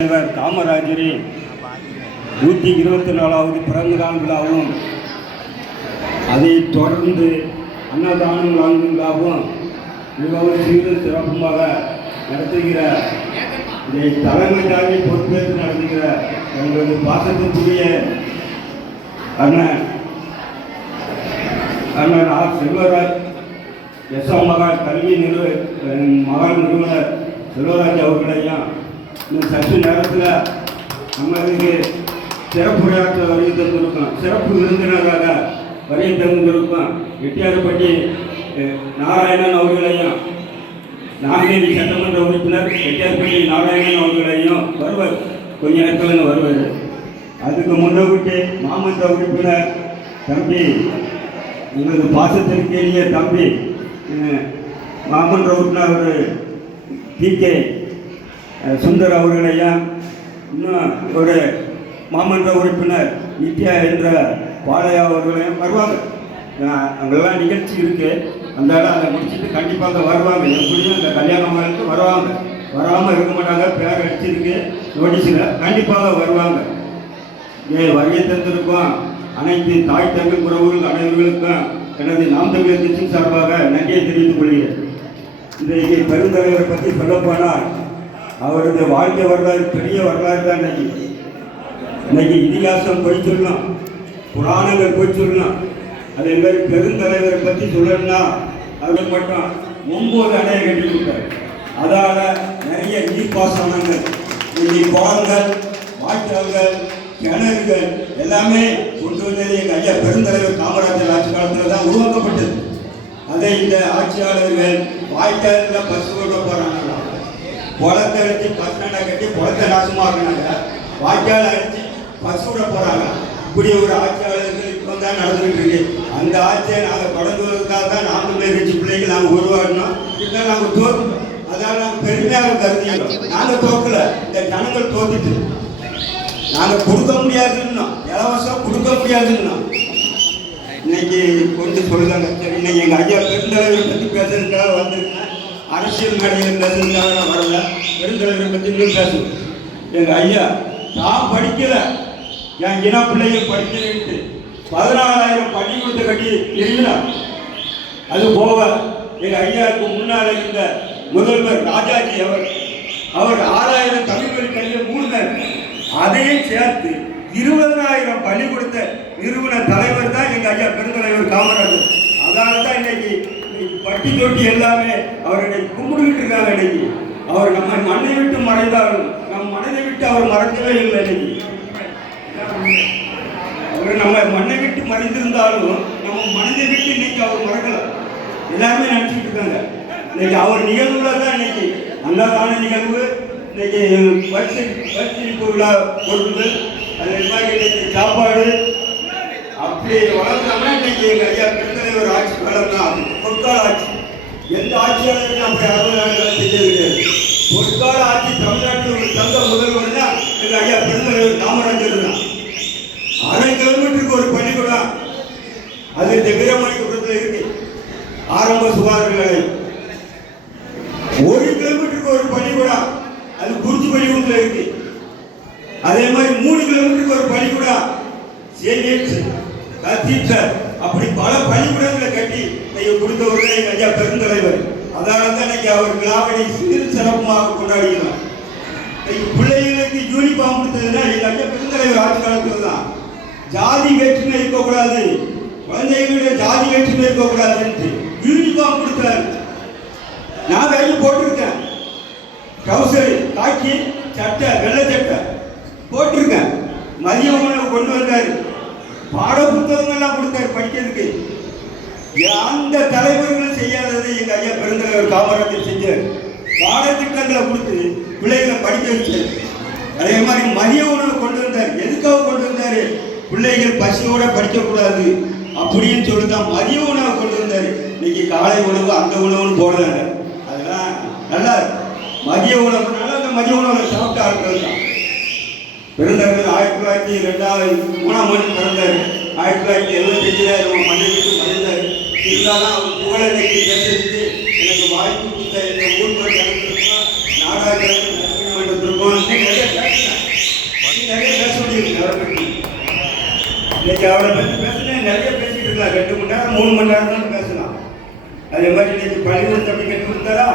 தலைவர் காமராஜரின் 124வது பிறந்த நாள் விழாவும் அதை தொடர்ந்து அன்னதானம் வழங்கும் விழாவும் மிகவும் சீரும் சிறப்புமாக நடத்துகிற இதை தலைமை தாங்கி பொறுப்பேற்று நடத்துகிற எங்களது பாசத்துக்குரிய அண்ணன் ஆர் செல்வராஜ் மகால் கல்வி மகால் நிறுவனர் செல்வராஜ் அவர்களையும் இன்னும் சற்று நேரத்தில் நம்மளுக்கு சிறப்புரையாற்ற வருகை தந்திருக்கோம். சிறப்பு விருந்தினராக வருகை தந்திருக்கோம் எட்டியார்பட்டி நாராயணன் அவர்களையும், நாங்குநேரி சட்டமன்ற உறுப்பினர் எட்டியார்பட்டி நாராயணன் அவர்களையும் வருவார். கொஞ்ச நேரத்தில் வருவார். அதுக்கு முன்னவிட்டு மாமன்ற உறுப்பினர் தம்பி, எங்களது பாசத்திற்கேறிய தம்பி மாமன்ற உறுப்பினர் TK சுந்தர் அவர்களையும், இன்னும் ஒரு மாமன்ற உறுப்பினர் நித்யா என்ற பாளையா அவர்களையும் வருவாங்க. அங்கெல்லாம் நிகழ்ச்சி இருக்குது, அந்த அதை முடிச்சுட்டு கண்டிப்பாக வருவாங்க. எப்படியும் அந்த கல்யாணங்களுக்கு வருவாங்க, வராமல் இருக்க மாட்டாங்க. பேர் அடிச்சிருக்கு நோட்டீஸில், கண்டிப்பாக வருவாங்க. வருகை தந்திருக்கோம் அனைத்து தாய் தமிழ் உறவுகள் அனைவர்களுக்கும் எனது நாம் தமிழர் கட்சியின் சார்பாக நன்றியை தெரிவித்துக் கொள்கிறேன். இன்றைக்கு பெருந்தலைவரை பற்றி சொல்லப்போனால் அவரது வாழ்க்கை வரலாறு பெரிய வரலாறு தான். இன்னைக்கு இதிகாசம் போய் சொல்லலாம், புராணங்கள் போய் சொல்லலாம். அதே மாதிரி பெருந்தலைவரை பற்றி சொல்லணும்னா அவர் மட்டும் 9 அணையை கட்டி கொடுத்தார். அதால் நிறைய நீர்ப்பாசனங்கள், குளங்கள், வாய்க்கால்கள், கிணறுகள் எல்லாமே கொண்டு வந்தது எங்கள் ஐயா பெருந்தலைவர் காமராஜர் ஆட்சி காலத்தில் தான் உருவாக்கப்பட்டது. அதை இந்த ஆட்சியாளர்கள் வாய்க்காலில் பசு கொண்டு போகிறாங்க, குளத்தை அடித்து பஸ் நடை கட்டி குளத்தை நாசமாக்குனாங்க, வாய்க்கால் அடித்து பசு விட போகிறாங்க. இப்படி ஒரு ஆட்சியாளர்கள் இப்போ தான் நடந்துகிட்டு இருக்கு. அந்த ஆட்சியை நாங்கள் தொடங்குவதற்காக தான் நாம் கட்சி பிள்ளைகள் நாங்கள் உருவாடினோம். இப்போ நாங்கள் தோற்றுட்டோம். அதனால் நாங்கள் பெருமையாக கருதிக்கிறோம். நாங்கள் தோக்கலை, இந்த ஜனங்கள் தோத்துட்டு நாங்கள் கொடுக்க முடியாதுன்னா, இலவசம் கொடுக்க முடியாதுன்னா இன்னைக்கு கொண்டு சொல்லுறாங்க. சரி, இன்னைக்கு எங்கள் ஐயா பெருந்தலைவரை பற்றி பேசுறதுக்காக வந்திருக்கேன். அரசியல் மேடையில் பேசுறதுக்காக நான் வரல, பெருந்தலைவரை பற்றி இன்னும் பேசுவேன். எங்கள் ஐயா நான் படிக்கலை, என் இன பிள்ளைகள் படிக்கிறேன்ட்டு 14,000 பள்ளிக்கூடத்தை கட்டி இருந்தார். அது போக எங்கள் ஐயாவுக்கு முன்னால் இருந்த முதல்வர் ராஜாஜி அவர் 6,000 தமிழ் வழி கல்வியை மூடினார். அதையும் சேர்த்து 20,000 பள்ளிக்கூடத்தை நிறுவன தலைவர் தான் எங்கள் ஐயா பெருந்தலைவர் காமராஜர். அதனால தான் இன்னைக்கு பட்டி தொட்டி எல்லாமே அவரை கும்பிட்டுக்கிட்டு இருக்காங்க. இன்னைக்கு அவர் நம்ம மண்ணை விட்டு மறைந்தாலும் நம் மனதை விட்டு அவர் மறைக்கவே இல்லை. இன்னைக்கு அவர் நம்ம மண்ணை விட்டு மறைந்திருந்தாலும் நம்ம மனதை விட்டு இன்னைக்கு அவர் மறக்கல. எல்லாருமே நினைச்சிட்டு இருக்காங்க. இன்னைக்கு அவர் நிகழ்வுல தான் இன்னைக்கு அன்னதான நிகழ்வு, இன்னைக்கு வரிசைப்பு விழா கொடுக்குது, அது மாதிரி சாப்பாடு அப்படி வளர்ந்தாமல் இன்னைக்கு எங்கள் ஐயா பெருந்தலைவர் ஆட்சி வளர்ந்தான். பொற்கால ஆட்சி எந்த ஆட்சியாளருக்கும் அப்படி 60 ஆண்டுகள் செஞ்சது கிடையாது. பொற்கால ஆட்சி தமிழ்நாட்டில் ஒரு தங்க முதல்வர்னா எங்கள் ஐயா பெருந்தலைவர் காமராஜர் தான். 1/2 கிலோமீட்டருக்கு ஒரு பள்ளிக்கூடம், அது இந்த வீரமணிபுரத்தில் இருக்கு. ஆரம்ப சுகாதார நிலையம் 1 கிலோமீட்டருக்கு ஒரு பள்ளிக்கூடம், அது குறிச்சி பள்ளிக்கூடத்தில் இருக்கு. அதே மாதிரி 3 கிலோமீட்டருக்கு ஒரு பள்ளிக்கூடம், அப்படி பல பள்ளிக்கூடங்களை கட்டி கொடுத்தவர் தான் எங்கள் ஐயா பெருந்தலைவர். அதனால தான் இன்னைக்கு அவர் விழாவை சிறு சிறப்புமாக கொண்டாடிக்கலாம். பிள்ளைகளுக்கு யூனிஃபார்ம் கொடுத்ததுன்னா எங்கள் ஐயா பெருந்தலைவர் ஆட்சி காலத்தில் தான். ஜாதி வேற்றுமை இருக்கக்கூடாது, குழந்தைகளுடைய ஜாதி வேற்றுமை இருக்கக்கூடாதுன்ட்டு யூனிஃபார்ம் கொடுத்தாரு. நான் கையை போட்டிருக்கேன், ட்ரௌசர் காக்கி சட்டை வெள்ளை சட்டை போட்டிருக்கேன். மதிய உணவு கொண்டு வந்தார், பாட புத்தகங்கள்லாம் கொடுத்தாரு படிக்கிறதுக்கு. அந்த தலைவர்களும் செய்யாததை எங்கள் ஐயா பெருந்தலைவர் காமராஜர் செஞ்சார். பாடத்திட்டங்களை கொடுத்து பிள்ளைகளை படிக்க வச்சார். அதே மாதிரி மதிய உணவு கொண்டு வந்தார். எதுக்காக கொண்டு வந்தார்? பிள்ளைகள் பசியோட படிக்கக்கூடாது அப்படின்னு சொல்லிதான் மதிய உணவை கொண்டு வந்தார். இன்னைக்கு காலை உணவு அந்த உணவுன்னு போடுறாங்க. அதெல்லாம் நல்லா மதிய உணவுனால அந்த மதிய உணவை சாப்பிட்டு ஆட்கள் தான். பெருந்தலைவர் 1902 ஆண்டு பிறந்தார். 1975 நம்ம மண்ணை விட்டு மறைந்தார். இருந்தாலும் அவர் புகழை பேசுறதுக்கு எனக்கு வாய்ப்பு கொடுத்த இந்த ஊர் நாடாளுமன்றத்திற்கும் தெரிஞ்சுக்கணும் அவரை பற்றி. இன்னைக்கு அவரை பற்றி பேசுனா நிறைய பேசிட்டு இருக்கலாம், 2 மணி நேரம் 3 மணி நேரம் தான் பேசலாம். அதே மாதிரி இன்னைக்கு பள்ளிக்கூடம் தம்பி கட்டி கொடுத்தாரா